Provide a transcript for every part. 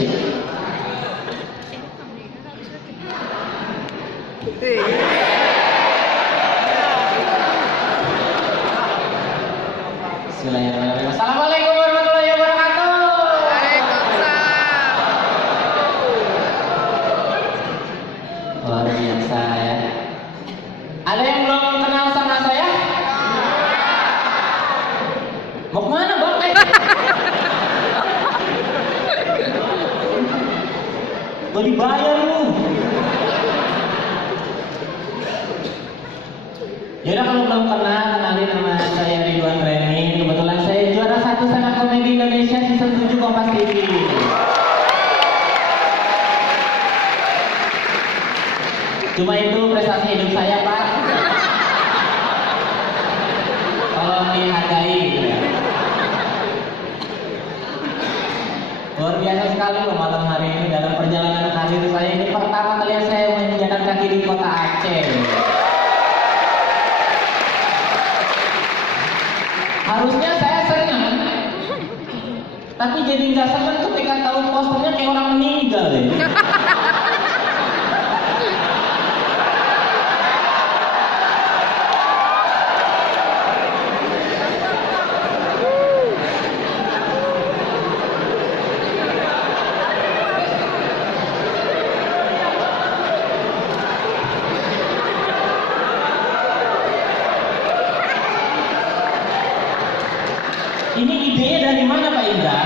Cik. Bismillahirrahmanirrahim. Assalamualaikum warahmatullahi wabarakatuh. Waalaikumsalam. Luar biasa ya. Ada yang belum kenal sama saya? Mau kemana bang? Gak dibayar lu. Yaudah kalau belum kenal, kenalin nama saya Ridwan Remy. Kebetulan saya juara 1 stand up komedi Indonesia season 7 Kompas TV. Cuma itu prestasi hidup saya, Pak. Tolong dihargai gitu ya. Luar biasa sekali loh malam hari ini dalam perjalanan karir saya ini pertama kali saya menjalan kaki di kota Aceh. Harusnya saya senang, tapi jadi nggak senang ketika tahu posternya kayak orang meninggal ya. Ini idenya dari mana Pak Indra?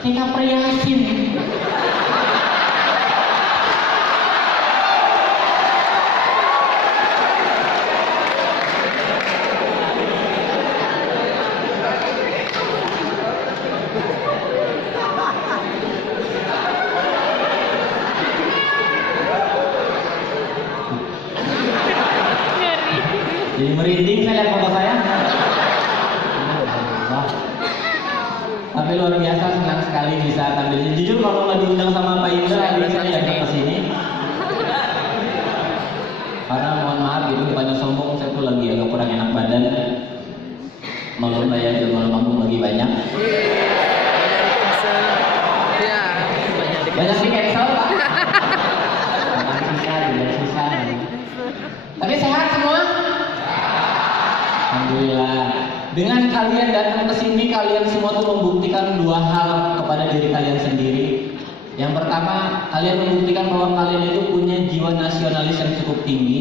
Kayak Kapre Yasin. Jadi merinding saya lihat foto saya. Tapi luar biasa, senang sekali bisa tampil. Jujur kalau nggak diundang sama Pak Indra, hari ini saya datang ke sini. Karena mohon maaf gitu, bukannya sombong, saya tuh lagi agak kurang enak badan. Maklum lah ya, malam manggung lagi banyak. Banyak di cancel Pak. Susah. Tapi sehat semua? Alhamdulillah. Dengan kalian datang ke sini, kalian semua tuh membuktikan 2 hal kepada diri kalian sendiri. Yang pertama, kalian membuktikan bahwa kalian itu punya jiwa nasionalis yang cukup tinggi.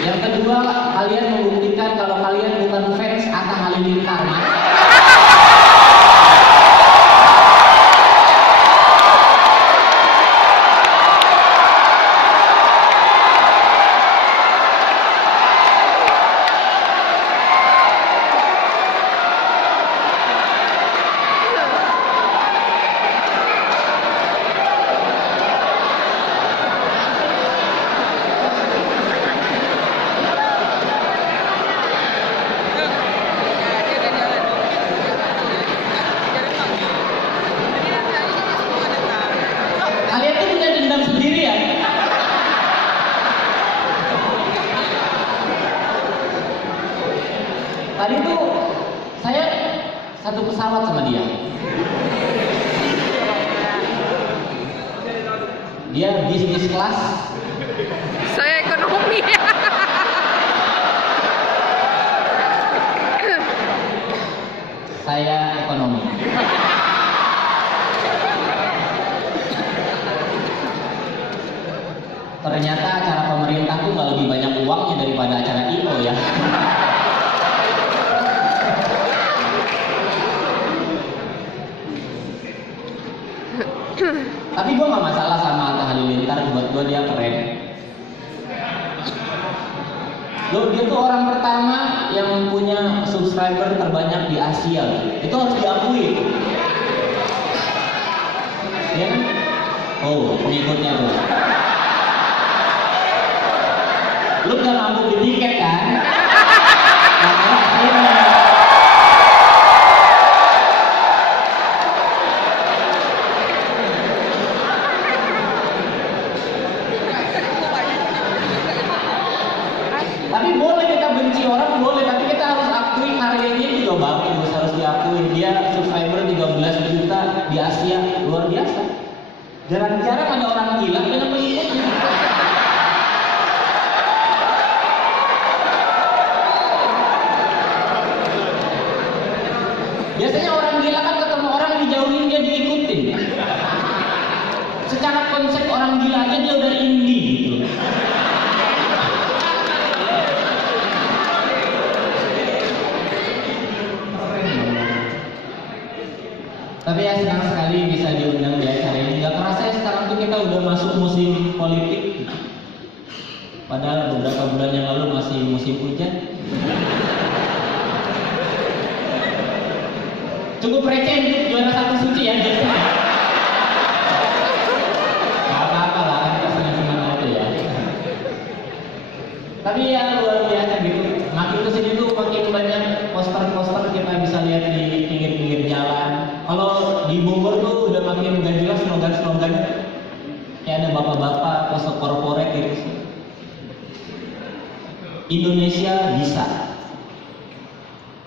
Yang kedua, kalian membuktikan kalau kalian bukan fans Atta Halilintar. Kalian tuh punya dendam sendiri ya? Tadi tuh saya satu pesawat sama dia. Dia bisnis kelas. Saya ekonomi. Saya ekonomi. Ternyata acara pemerintah tuh nggak lebih banyak uangnya daripada acara IO ya. Tapi gue nggak masalah sama Atta Halilintar, buat gue dia keren. Dia tuh orang pertama yang punya subscriber terbanyak di Asia. Itu harus diakui. Ya kan? Oh, pengikutnya tuh. Lu gak mampu beli tiket kan? Makanya akhirnya tapi boleh kita benci orang, boleh, tapi kita harus akui gue, dia subscriber 13 juta di Asia, luar biasa. Jarang-jarang ada orang gila dengan pengikutnya. Biasanya orang gila kan ketemu orang dijauhin, dia diikutin. Secara konsep orang gila aja dia udah indie gitu. Tapi ya senang sekali bisa diundang di acara ini. Gak kerasa ya sekarang tuh kita udah masuk musim politik. Padahal beberapa bulan yang lalu masih musim hujan. Cukup receh untuk juara satu suci ya. Gak apa-apa lah, kan kita senang-senang aja ya. Tapi ya luar biasa gitu. Makin kesini tuh makin banyak poster-poster kita bisa lihat di pinggir-pinggir jalan. Kalau di Bogor tuh udah makin gak jelas slogan-slogan. Kayak ada bapak-bapak, poster korporat gitu sih. Indonesia bisa.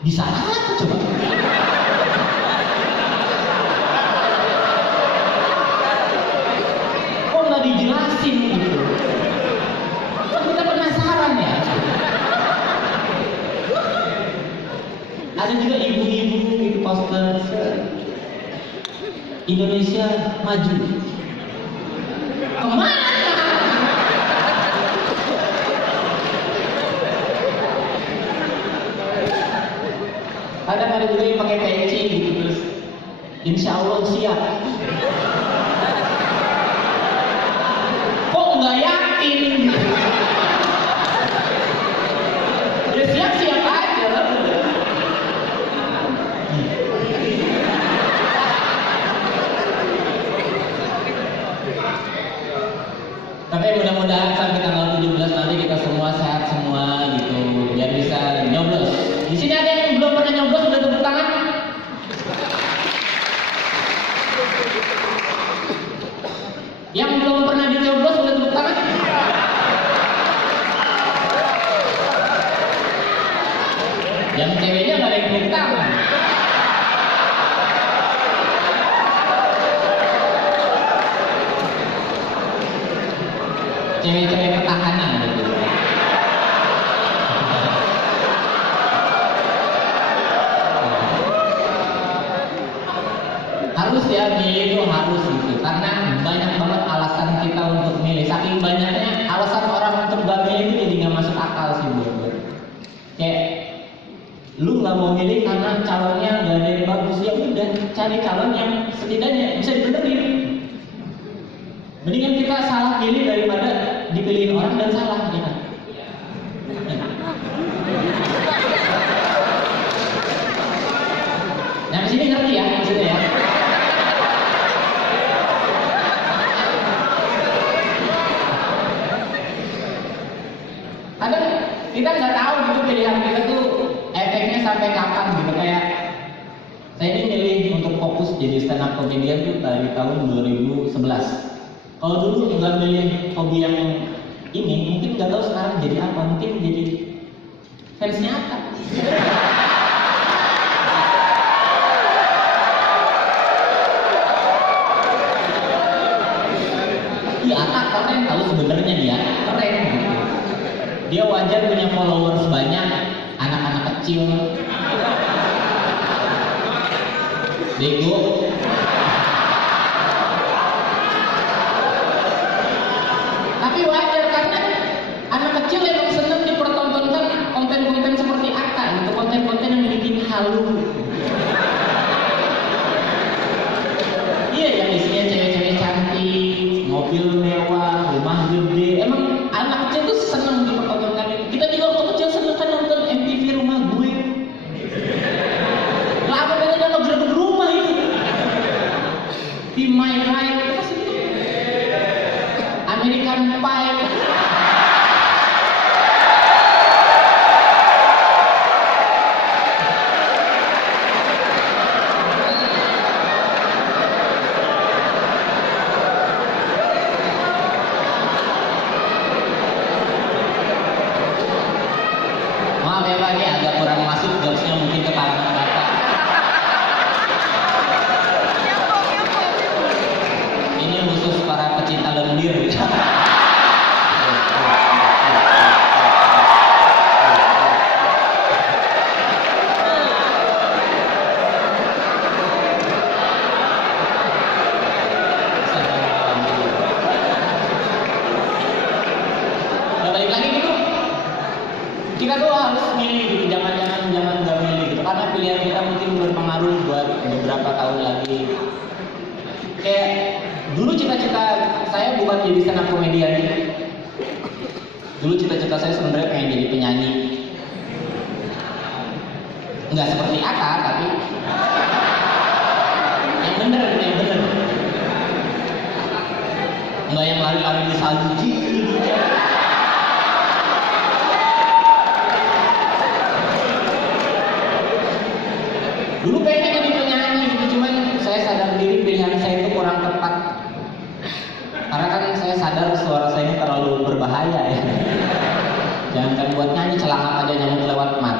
Bisa apa coba? Kok nggak dijelasin gitu? Kan kita penasaran ya. Ada juga ibu-ibu gitu poster Indonesia maju. Kemana? Kadang ada juga yang pakai peci gitu terus Insya Allah siap. Kok nggak yakin? Ya siap-siap aja lah. Tapi mudah-mudahan sampai tanggal 17 nanti kita semua sehat semua gitu, biar bisa nyoblos. Di sini ada yang belum pernah nyoblos, udah tepuk tangan. Yang belum pernah dicoblos udah tepuk tangan. Yang ceweknya nggak ada yang tepuk tangan. Cewek-cewek petahana gitu. Harus ya milih itu harus gitu, karena banyak banget alasan kita untuk milih. Saking banyaknya alasan orang untuk gak milih itu jadi nggak masuk akal sih bro. Kayak lu nggak mau milih karena calonnya gak ada yang bagus, ya udah cari calon yang setidaknya bisa dibenerin. Mendingan kita salah pilih daripada dipilihin orang dan salah, ya kan? Nah, di sini ngerti ya maksudnya ya. Kadang kita nggak tahu gitu pilihan kita tuh efeknya sampai kapan gitu. Kayak saya ini milih untuk fokus jadi stand up comedian tuh dari tahun 2011. Kalau dulu nggak milih hobi yang ini, mungkin nggak tahu sekarang jadi apa. Mungkin jadi fansnya apa? Iya, Atta keren tahu sebenarnya dia keren gitu. Dia wajar punya followers banyak, anak-anak kecil, bego. Tapi wajar karena anak kecil emang seneng dipertontonkan konten-konten seperti Atta gitu, konten-konten yang bikin halu. Iya, yang isinya cewek-cewek cantik, mobil mewah, rumah gede. Emang anak kecil tuh seneng dipertontonkan. Kita juga waktu kecil seneng kan nonton MTV Rumah Gue. Lah apa bedanya sama Gerbek Rumah itu? Di My Ride, apa sih itu? American Pie. Maaf ya Pak, ini agak kurang masuk jokesnya mungkin ke kalangan Bapak. milih gitu, jangan nggak milih gitu, karena pilihan kita mungkin berpengaruh buat beberapa tahun lagi. Kayak dulu cita-cita saya bukan jadi stand up comedian. Dulu cita-cita saya sebenarnya pengen jadi penyanyi. Nggak seperti Aka, tapi yang bener. Nggak yang lari-lari di salju gitu. Dulu pengen jadi penyanyi gitu, cuman saya sadar diri pilihan saya itu kurang tepat. Karena kan saya sadar suara saya ini terlalu berbahaya ya. Jangan buat nyanyi, celangap aja nyamuk lewat mat.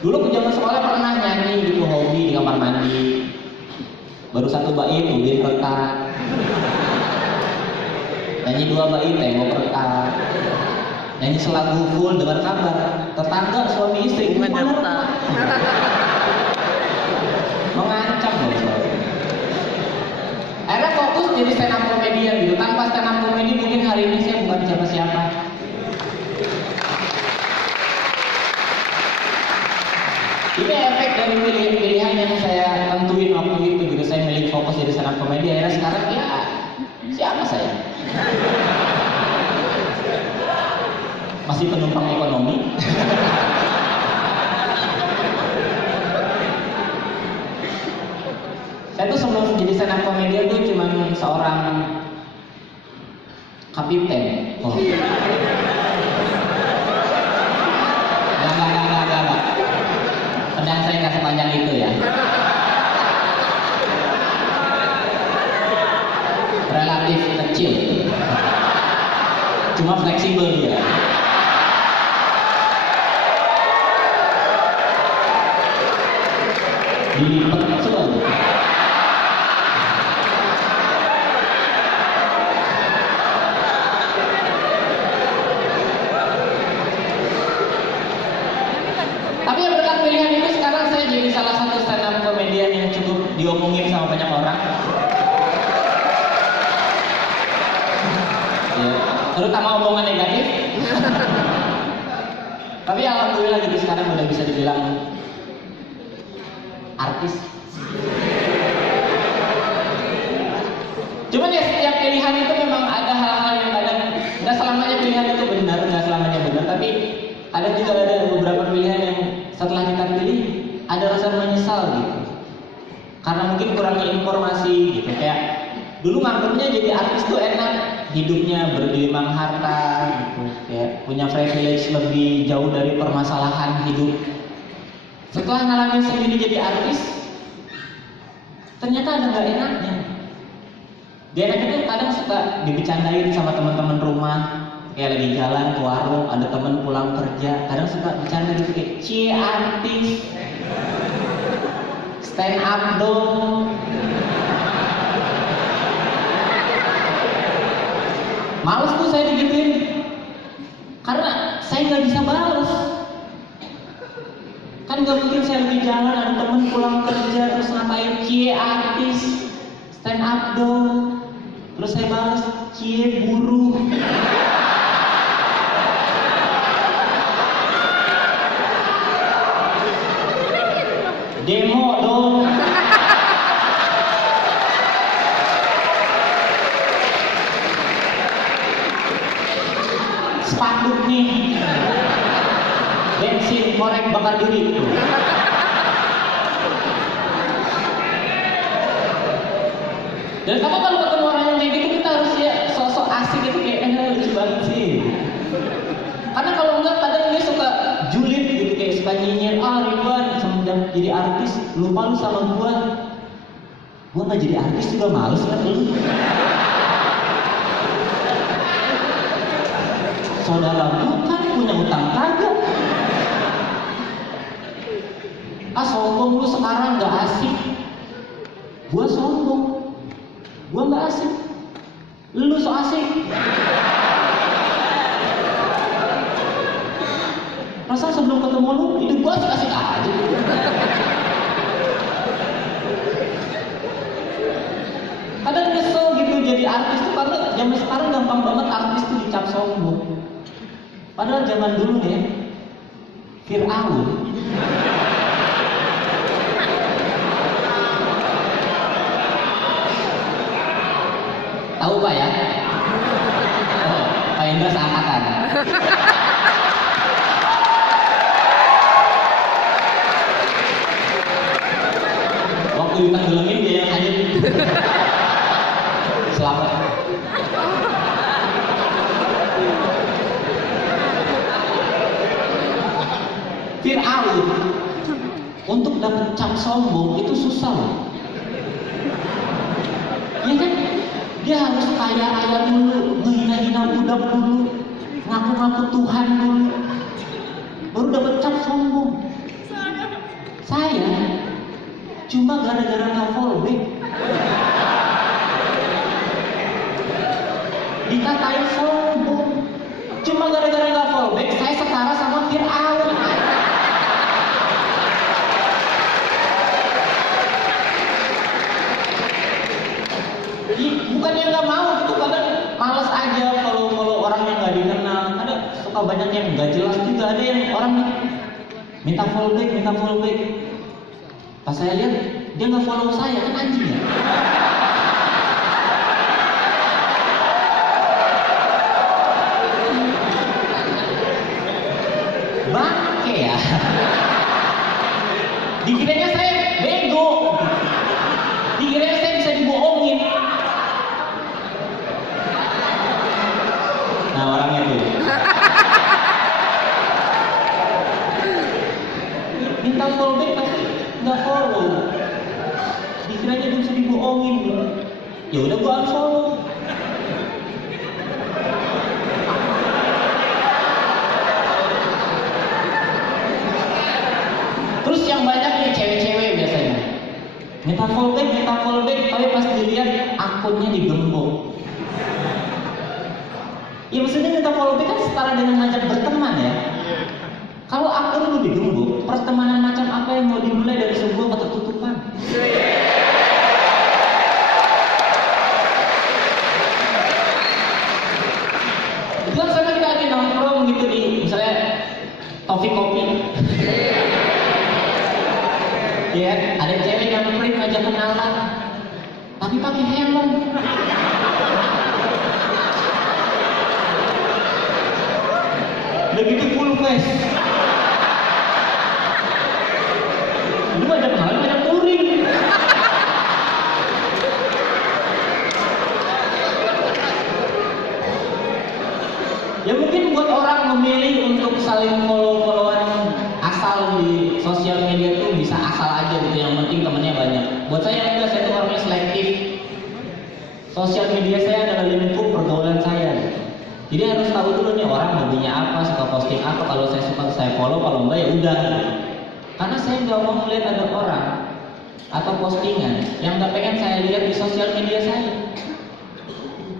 Dulu ke zaman sekolah pernah nyanyi gitu, hobi di kamar mandi. Baru 1 bait, ubin retak. Nyanyi 2 bait, tengok retak. Nyanyi selagu full dengar kabar tetangga suami istri Menerta. mengancam loh soalnya. Akhirnya fokus jadi stand up comedian gitu. Tanpa stand up comedy mungkin hari ini saya bukan siapa-siapa. Ini efek dari pilihan yang saya tentuin waktu itu gitu. Saya milih fokus jadi stand up comedy. Akhirnya sekarang ya siapa saya? Masih penumpang ekonomi. Saya tuh sebelum jadi stand up comedian tuh cuma seorang kapiten. Oh. Enggak. Pedang saya nggak sepanjang itu ya. Relatif kecil. Cuma fleksibel dia. Dilipat selalu. Tapi yang berkat pilihan itu sekarang saya jadi salah satu stand up comedian yang cukup diomongin sama banyak orang. Ya, terutama omongan negatif. Tapi alhamdulillah gitu sekarang udah bisa dibilang artis. Cuman ya setiap pilihan itu memang ada hal-hal yang kadang nggak selamanya pilihan itu benar, tapi ada juga beberapa pilihan yang setelah kita pilih ada rasa menyesal gitu. Karena mungkin kurangnya informasi gitu. Kayak dulu nganggapnya jadi artis tuh enak, hidupnya bergelimang harta gitu. Kayak punya privilege lebih jauh dari permasalahan hidup. Setelah ngalamin sendiri jadi artis, ternyata ada nggak enaknya. Gak enaknya tuh kadang suka dibecandain sama teman-teman rumah, kayak lagi jalan ke warung, ada teman pulang kerja, kadang suka bercanda gitu kayak, cie artis, stand up dong. Males tuh saya digituin, karena saya nggak bisa balas. Kan nggak mungkin saya lagi jalan ada temen pulang kerja terus ngatain cie artis, stand up dong, terus saya balas cie buruh. Demo dong. Spanduk nih. Bensin korek bakar diri. Dan kamu kalau ketemu orang yang kayak gitu kita harus ya sosok asik gitu kayak lucu banget sih. Karena kalau enggak kadang dia suka julid gitu kayak suka nyinyir, Ridwan semenjak jadi artis lupa lu sama gua nggak jadi artis juga males kan lu. Saudaraku kan punya utang kagak. Sombong lu sekarang nggak asik. Gua sombong, gua nggak asik. Lu so asik. Rasa sebelum ketemu lu, hidup gua asik-asik aja. Kadang nyesel gitu jadi artis tuh karena zaman sekarang gampang banget artis tuh dicap sombong. Padahal zaman dulu ya, Fir'aun tahu Pak ya? Oh, Pak Indra seangkatan. Waktu ditenggelamin dia yang hanyut. Selamat. Fir'aun untuk dapat cap sombong itu susah loh. Ya kan? Dia harus kaya raya dulu, ngehina-hina budak dulu, ngaku-ngaku Tuhan dulu, baru dapat cap sombong. Saya cuma gara-gara nge-fallback dikatain sombong. Cuma gara-gara nge-fallback saya setara sama Fir'aun. Bukannya nggak mau gitu, kadang males aja follow orang yang nggak dikenal. Ada suka banyak yang nggak jelas juga, ada yang orang minta follow back. Pas saya lihat dia nggak follow saya, kan anjing ya. Bangke ya. Dikiranya saya bego, dikiranya saya bisa dibohongin. Nah orangnya tuh minta follow back tapi nggak follow, dikiranya gue bisa dibohongin. Ya udah gue unfollow. Terus yang banyak nih cewek-cewek biasanya minta follow back, tapi pas dilihat akunnya digembok. Ya maksudnya minta follow back kan setara dengan ngajak berteman ya. Kalau akun lu digembok, pertemanan macam apa yang mau dimulai dari sebuah ketertutupan? Bilang sama kita lagi nongkrong gitu di misalnya Taufik Kopi. Ya, ada cewek yang ngajak kenalan, tapi pakai helm. Begitu full face. Lu ada kenalan, ada touring. Ya mungkin buat orang memilih untuk saling follow-followan asal di sosial media itu bisa asal aja gitu, yang penting temennya banyak. Buat saya enggak, saya tuh orangnya selektif. Sosial media saya adalah lingkup pergaulan saya gitu. Jadi harus tahu dulu nih orang hobinya apa, suka posting apa. Kalau saya suka saya follow, kalau enggak ya udah gitu. Karena saya nggak mau melihat ada orang atau postingan yang nggak pengen saya lihat di sosial media saya.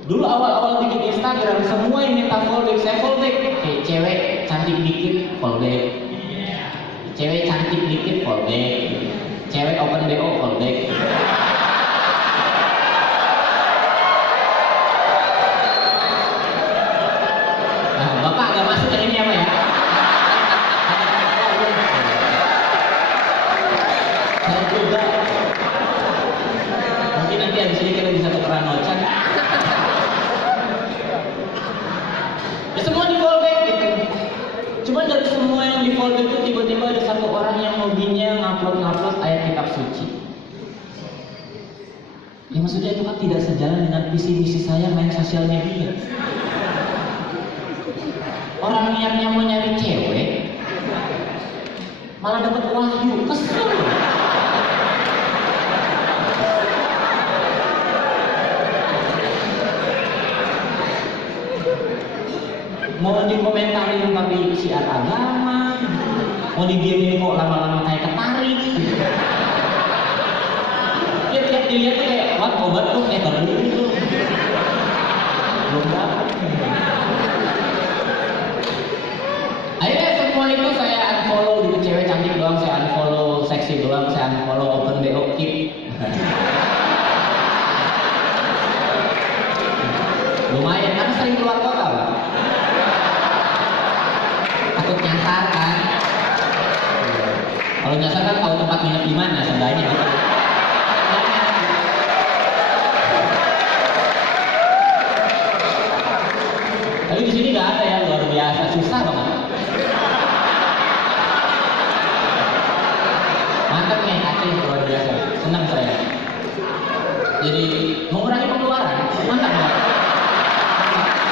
Dulu awal-awal bikin Instagram, semua yang minta follow back, saya follow back. Kayak cewek cantik dikit, follow back. Cewek cantik dikit, follow back. Cewek open BO, follow back. Nah, Bapak nggak masuk ke ini apa ya? Saya juga. Mungkin nanti habis ini kita bisa tukeran nocan. Ya semua di fallback gitu. Cuma dari semua yang di fallback itu tiba-tiba ada satu orang yang hobinya ngupload ayat kitab suci. Ya maksudnya itu kan tidak sejalan dengan visi misi saya main sosial media. Orang niatnya mau nyari cewek, malah dapat wahyu, kesel. Mau dikomentarin tapi siar agama, mau didiemin kok lama-lama kayak ketarik. Tiap dilihat tuh kayak obat tuh tadi itu belum dapat. Akhirnya semua itu saya unfollow gitu, cewek cantik doang saya unfollow, seksi doang saya unfollow, open BO keep. Lumayan kan sering keluar kota Pak. takut nyasar kan. Kalau nyasar kan tahu tempat nginep di mana seenggaknya gitu. Tapi di sini nggak ada ya, luar biasa, susah banget. Mantap nih Aceh, luar biasa, senang saya. Jadi mengurangi pengeluaran, mantap banget.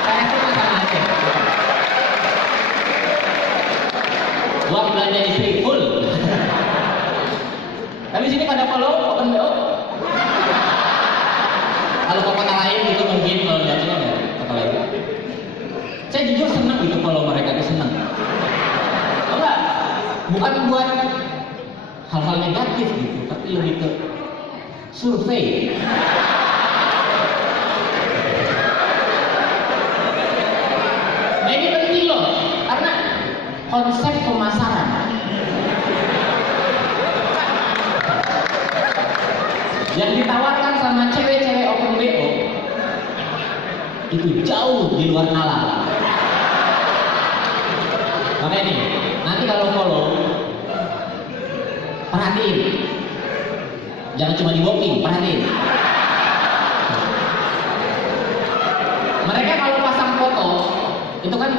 Saya suka sama Aceh. Uang belanja istri full. Tapi sini pada follow open BO. Kalau ke kota lain gitu mungkin kalau jatuhnya ada kota lain. Saya jujur senang gitu kalau mereka itu senang. Enggak, bukan buat hal-hal negatif gitu, tapi lebih ke survei. Nah ini penting loh, karena konsep pemasaran. Yang ditawarkan sama cewek-cewek open BO itu jauh di luar nalar. Makanya nih, nanti kalau follow perhatiin, jangan cuma di walking, perhatiin. Mereka kalau pasang foto itu kan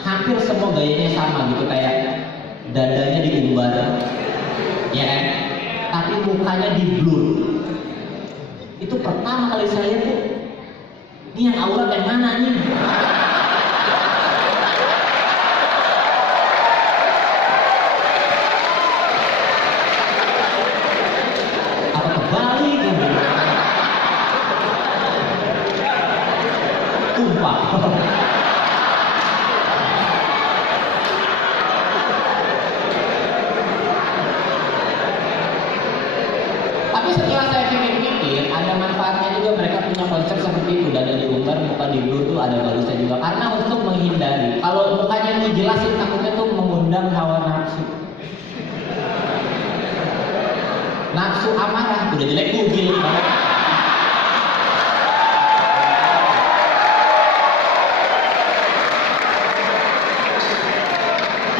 hampir semua gayanya sama gitu, kayak dadanya diumbar, ya kan? Tapi mukanya di blur. Itu pertama kali saya lihat tuh, ini yang aurat yang mana nih? Apa kebalik gitu? Tumpah. Tapi setelah saya pikir-pikir, ada manfaatnya juga. Mereka punya konsep seperti itu, dada diumbar, muka di blur tuh ada bagusnya juga. Karena untuk menghindari, kalau mukanya dijelasin takutnya tuh mengundang hawa nafsu. Nafsu amarah, udah jelek bugil.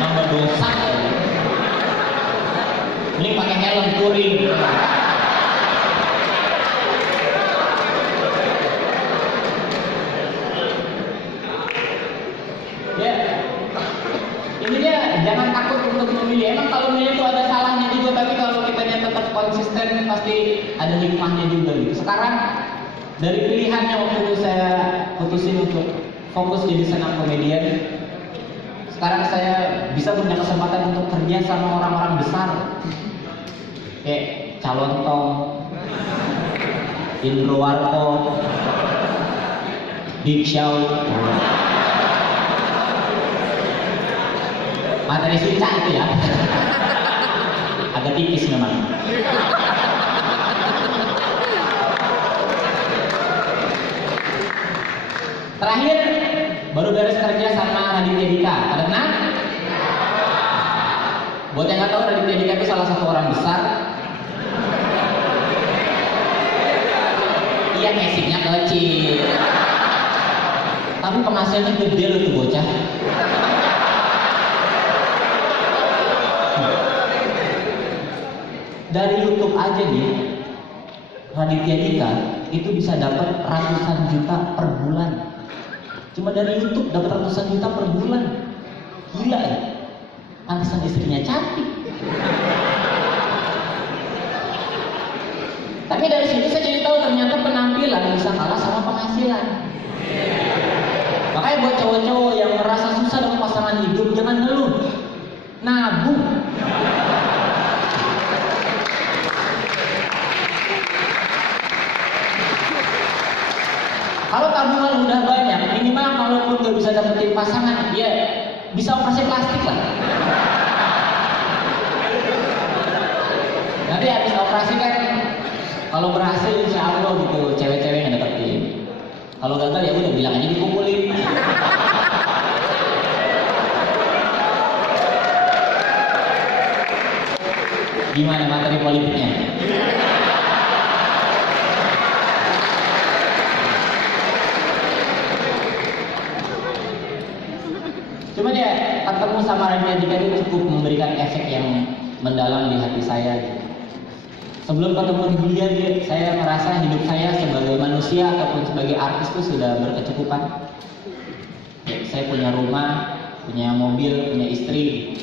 Nambah dosa. Ini pakai helm touring. Ya, ini dia, jangan takut untuk memilih. Emang kalau memilih itu ada salahnya juga, tapi kalau kita tetap konsisten pasti ada hikmahnya juga gitu. Sekarang dari pilihannya waktu itu saya putusin untuk fokus jadi stand up comedian. Sekarang saya bisa punya kesempatan untuk kerja sama orang-orang besar, kayak Calon Tong, Indro Warko, Big Show. Materi Suca itu ya. Agak tipis memang. Terakhir baru beres kerja sama Raditya Dika. Ada kenal? Buat yang nggak tahu, Raditya Dika itu salah satu orang besar. Iya, casingnya kecil, tapi penghasilannya gede loh tuh bocah. Dari YouTube aja nih, Raditya Dika itu bisa dapat ratusan juta per bulan. Cuma dari YouTube dapat ratusan juta per bulan. Gila ya? Pantesan istrinya cantik. Tapi dari situ saya jadi tahu ternyata penampilan bisa kalah sama penghasilan. Makanya buat cowok-cowok yang merasa susah dengan pasangan hidup, jangan ngeluh, nabung. Kalau tabungan udah banyak, minimal kalaupun nggak bisa dapetin pasangan, ya bisa operasi plastik lah. Nanti habis operasi kan, kalau berhasil insya Allah gitu, cewek-cewek yang dapetin. Kalau gagal ya udah bilang aja dikumpulin. Gimana materi politiknya? Cuman ya ketemu sama Raditya Dika itu cukup memberikan efek yang mendalam di hati saya. Sebelum ketemu dia, saya merasa hidup saya sebagai manusia ataupun sebagai artis itu sudah berkecukupan. Saya punya rumah, punya mobil, punya istri.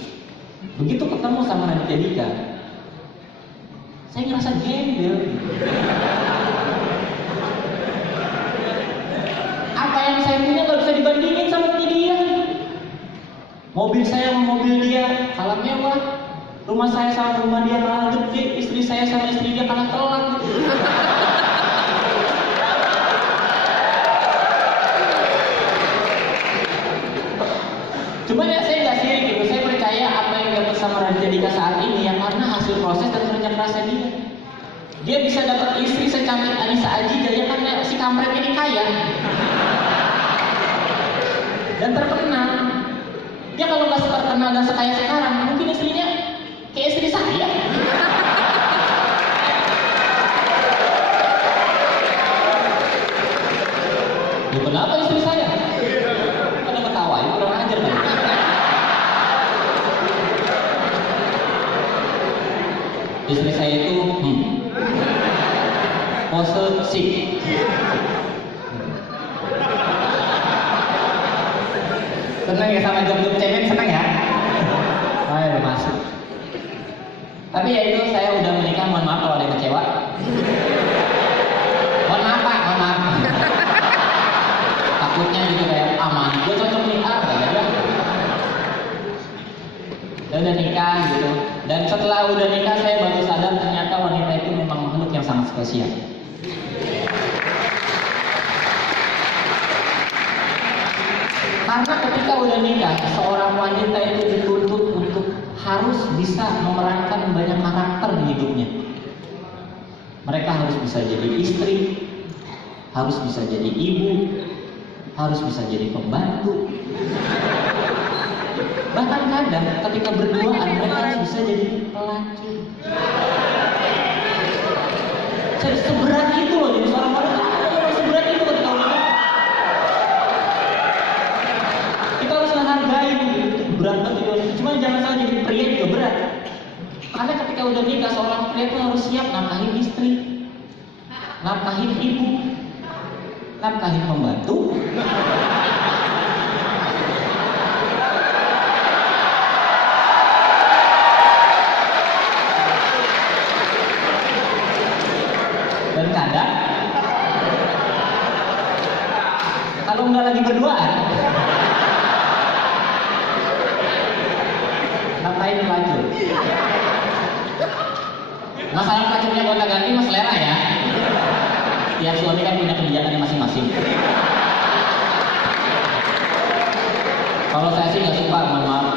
Begitu ketemu sama Raditya Dika, saya ngerasa gembel. Apa yang saya punya nggak bisa dibandingin sama dia. Mobil saya sama mobil dia kalah mewah, rumah saya sama rumah dia kalah gede, istri saya sama istri dia kalah telak. Cuman ya saya nggak sirik gitu, saya percaya apa yang dapat sama Raditya Dika saat ini yang karena hasil proses dan kerja kerasnya dia. Dia bisa dapat istri secantik Anissa Ajiza ya karena si kampret ini kaya dan terkenal. Dia kalau nggak terkenal dan sekaya sekarang, mungkin istrinya kayak istri saya. Ya kenapa istri saya? Pada ketawa, itu kurang ajar kan? Istri saya itu pose sik. Senang ya sama job-job cemen, senang ya? Udah masuk. Tapi ya itu, saya udah menikah, mohon maaf kalau ada yang kecewa. Mohon maaf Pak, mohon maaf. Takutnya gitu kayak aman, gue cocok nih, ya. Dan udah nikah gitu. Dan setelah udah nikah saya baru sadar ternyata wanita itu memang makhluk yang sangat spesial. Karena ketika udah nikah, seorang wanita itu dituntut untuk harus bisa memerankan banyak karakter di hidupnya. Mereka harus bisa jadi istri, harus bisa jadi ibu, harus bisa jadi pembantu. Bahkan kadang ketika berduaan mereka harus bisa jadi pelacur. Seberat itu loh jadi seorang wanita. Seberat itu ketika udah kita harus menghargai berat banget. Cuma jangan salah jadi pria juga berat. Karena ketika udah nikah seorang pria itu harus siap nafkahin istri, nafkahin ibu, nafkahin pembantu. Dan kadang kalau nggak lagi berduaan, ngapain pelacur? Masalah pelacurnya gonta ganti mas selera ya. Tiap suami kan punya kebijakannya masing-masing. Kalau saya sih nggak suka, mohon maaf,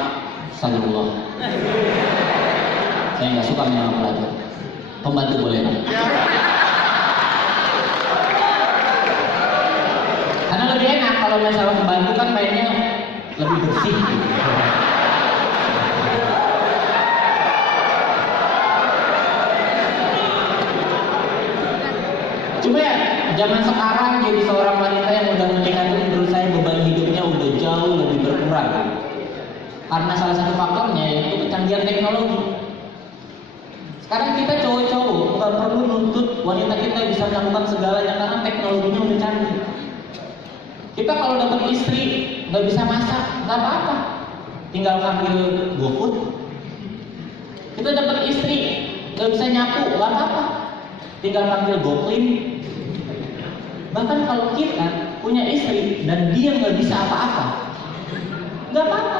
astagfirullah. Saya nggak suka memang pelacur. Pembantu boleh. Karena lebih enak kalau misalnya pembantu kan mainnya lebih bersih. Cuma ya zaman sekarang jadi seorang wanita yang udah menikah itu menurut saya beban hidupnya udah jauh lebih berkurang. Karena salah satu faktornya yaitu kecanggihan teknologi. Sekarang kita cowok-cowok nggak perlu nuntut wanita kita bisa melakukan segalanya karena teknologinya udah canggih. Kita kalau dapat istri nggak bisa masak, nggak apa-apa, tinggal panggil GoFood. Kita dapat istri nggak bisa nyapu, nggak apa-apa, tinggal panggil GoClean. Bahkan kalau kita punya istri dan dia nggak bisa apa-apa, nggak apa-apa.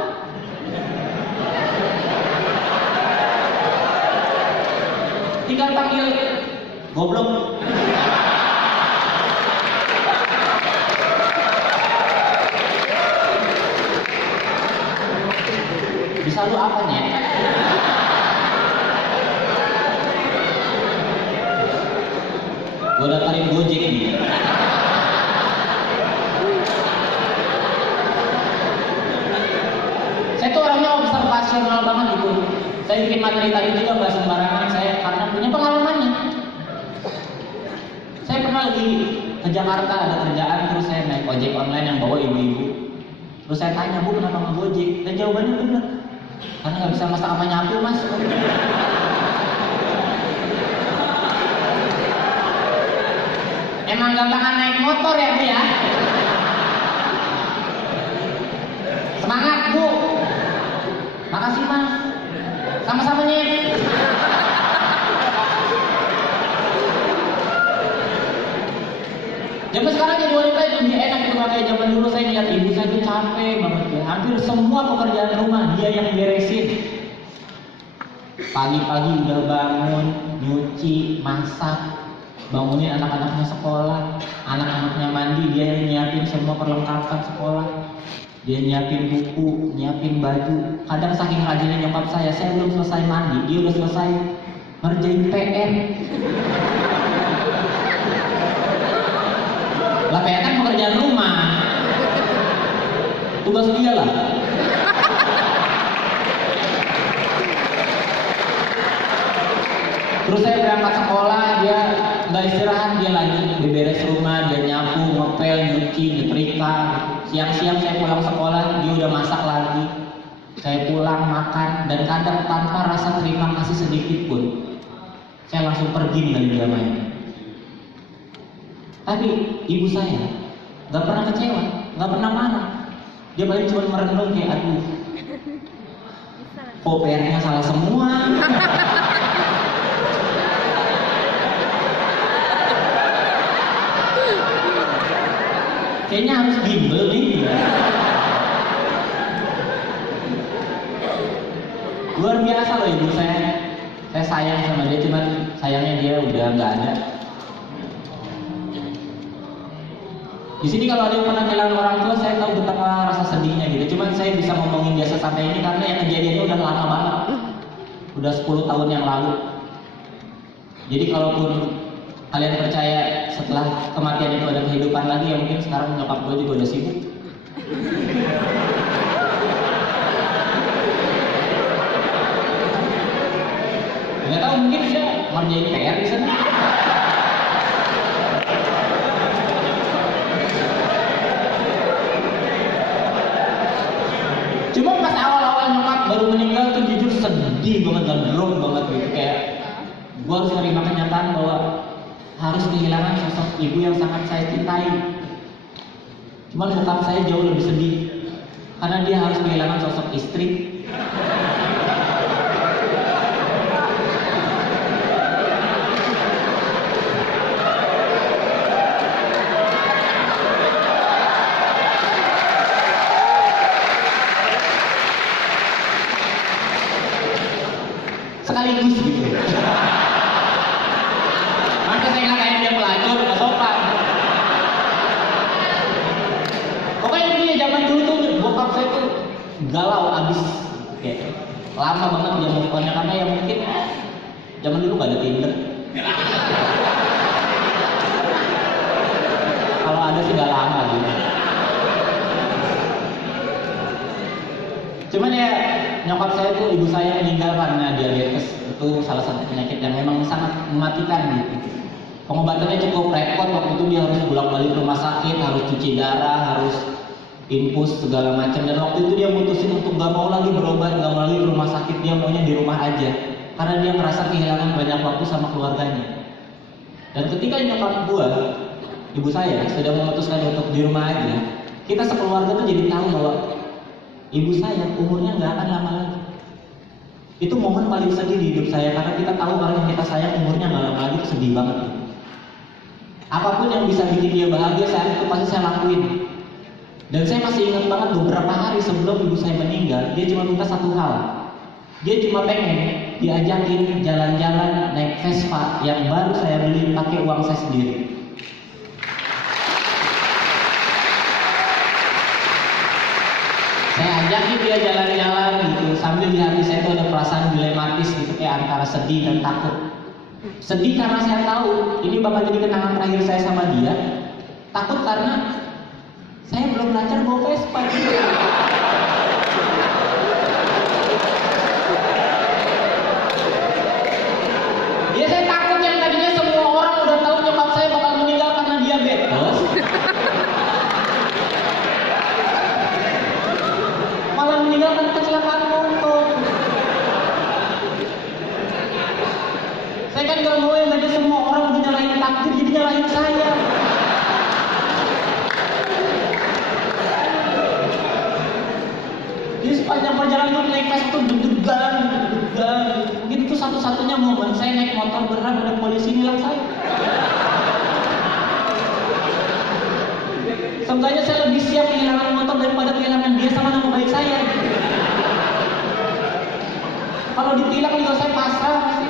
Tinggal panggil goblok. Bisa lu apa nih? Gue daftarin Gojek nih. Saya tuh orangnya observasional banget gitu. Saya bikin materi tadi juga nggak sembarangan, saya karena punya pengalamannya. Saya pernah lagi ke Jakarta ada kerjaan, terus saya naik ojek online yang bawa ibu-ibu. Terus saya tanya, Bu kenapa nggak Gojek? Dan jawabannya benar. Karena nggak bisa masak sama nyapu, Mas. Emang gampangan naik motor ya, Bu ya? Semangat, Bu. Makasih, Mas. Sama-sama, Nyet. Zaman sekarang jadi wanita itu lebih enak itu kayak zaman dulu. Saya ngeliat ibu saya itu capek banget ya. Hampir semua pekerjaan rumah dia yang beresin. Pagi-pagi udah bangun, nyuci, masak, bangunin anak-anaknya sekolah, anak-anaknya mandi, dia yang nyiapin semua perlengkapan sekolah. Dia nyiapin buku, nyiapin baju. Kadang saking rajinnya nyokap saya belum selesai mandi, dia udah selesai ngerjain PR. Lah PR kan pekerjaan rumah, tugas dia lah. Terus saya berangkat sekolah, dia nggak istirahat, dia lanjut beberes rumah, dia nyapu, ngepel, nyuci, nyetrika. Siang-siang saya pulang sekolah, dia udah masak lagi. Saya pulang makan, dan kadang tanpa rasa terima kasih sedikit pun, saya langsung pergi dari dia main. Tapi ibu saya nggak pernah kecewa, nggak pernah marah. Dia paling cuma merenung kayak, aduh, kok PR-nya salah semua. Kayaknya harus bimbel nih. Luar biasa loh ibu saya. Saya sayang sama dia, cuman sayangnya dia udah nggak ada. Di sini kalau ada yang pernah kehilangan orang tua, saya tahu betapa rasa sedihnya gitu. Cuman saya bisa ngomongin dia sesantai ini karena yang kejadiannya udah lama banget. Udah 10 tahun yang lalu. Jadi kalaupun kalian percaya setelah kematian itu ada kehidupan lagi, ya mungkin sekarang nyokap gue juga udah sibuk. Nggak tahu, mungkin dia ngerjain PR di sana. Cuma pas awal-awal nyokap baru meninggal tuh jujur sedih banget dan drop banget gitu, kayak gue harus menerima kenyataan bahwa harus kehilangan sosok ibu yang sangat saya cintai. Cuman bokap saya jauh lebih sedih karena dia harus kehilangan sosok istri. Sekaligus gitu. Maka saya ngatain dia pelacur, nggak sopan. Pokoknya ini zaman dulu tuh bokap saya tuh galau abis, kayak lama banget dia move on-nya karena ya mungkin zaman dulu nggak ada Tinder. Kalau ada sih nggak lama gitu. Cuman ya nyokap saya tuh, ibu saya meninggal karena diabetes. Itu salah satu penyakit yang memang sangat mematikan gitu. Pengobatannya cukup repot, waktu itu dia harus bolak-balik rumah sakit, harus cuci darah, harus infus segala macam. Dan waktu itu dia mutusin untuk gak mau lagi berobat, gak mau lagi ke rumah sakit, dia maunya di rumah aja. Karena dia merasa kehilangan banyak waktu sama keluarganya. Dan ketika nyokap gua, ibu saya sudah memutuskan untuk di rumah aja, kita sekeluarga tuh jadi tahu bahwa ibu saya umurnya nggak akan lama lagi. Itu momen paling sedih di hidup saya karena kita tahu orang yang kita sayang umurnya nggak lama lagi, itu sedih banget. Apapun yang bisa bikin dia bahagia saat itu pasti saya lakuin. Dan saya masih ingat banget beberapa hari sebelum ibu saya meninggal, dia cuma minta satu hal. Dia cuma pengen diajakin jalan-jalan naik Vespa yang baru saya beli pakai uang saya sendiri. Saya ajakin dia jalan-jalan gitu, sambil di hati saya tuh ada perasaan dilematis gitu, kayak antara sedih dan takut. Sedih karena saya tahu ini bakal jadi kenangan terakhir saya sama dia. Takut karena saya belum belajar bawa Vespa. Ya saya takut yang tadinya semua orang udah tahu nyokap saya bakal meninggal karena diabetes. Malah meninggal karena kecelakaan motor. kan nggak mau yang ada semua orang udah nyalain takdir jadi nyalain saya. Di sepanjang perjalanan itu naik Vespa tuh deg-degan. Mungkin itu satu-satunya momen saya naik motor berharap ada polisi nilang saya. Sebenarnya saya lebih siap kehilangan motor daripada kehilangan dia sama nama baik saya. Kalau ditilang juga saya pasrah pasti.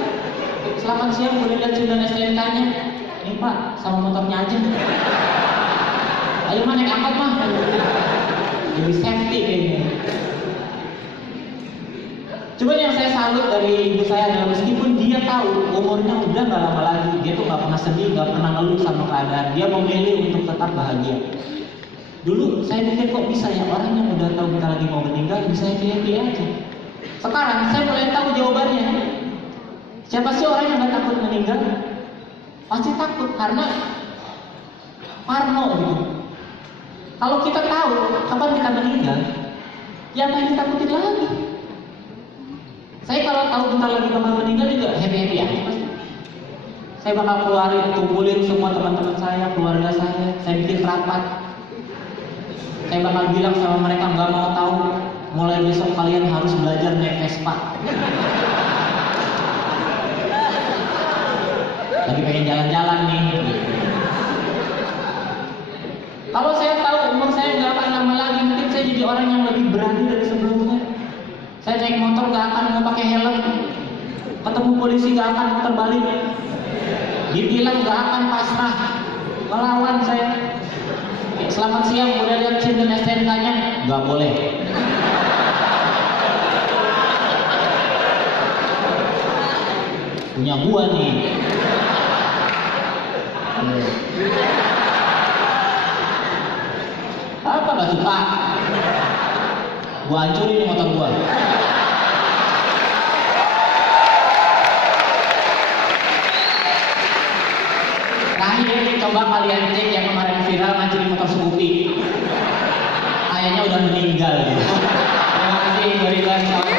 Selamat siang, boleh lihat sudah STNK-nya? Ini Pak, sama motornya aja. Ayo mah naik angkot mah. Lebih safety kayaknya. Cuman yang saya salut dari ibu saya adalah meskipun dia tahu umurnya udah gak lama lagi, dia tuh gak pernah sedih, gak pernah ngeluh sama keadaan. Dia memilih untuk tetap bahagia. Dulu saya mikir kok bisa ya orang yang udah tahu bentar lagi mau meninggal bisa happy aja. Sekarang saya mulai tahu jawabannya. Siapa sih orang yang gak takut meninggal? Pasti takut karena parno gitu. Kalau kita tahu kapan kita meninggal, ya apa yang ditakutin lagi? Saya kalau tahu bentar lagi bakal meninggal juga happy aja pasti. Saya bakal kumpulin semua teman-teman saya, keluarga saya bikin rapat. Saya bakal bilang sama mereka nggak mau tahu, mulai besok kalian harus belajar naik Vespa. Lagi pengen jalan-jalan nih. Kalau saya tahu umur saya nggak akan lama lagi, mungkin saya jadi orang yang lebih berani dari sebelumnya. Saya naik motor nggak akan mau pakai helm, ketemu polisi nggak akan muter balik, ditilang nggak akan pasrah, melawan saya. Selamat siang, udah lihat SIM dan STNK-nya? Nggak boleh. Punya gua nih. Apa gak suka? Gua hancurin nih motor gua. Terakhir coba kalian cek yang kemarin viral ngancurin motor Scoopy. Kayaknya udah meninggal gitu. Terima kasih, Berikan.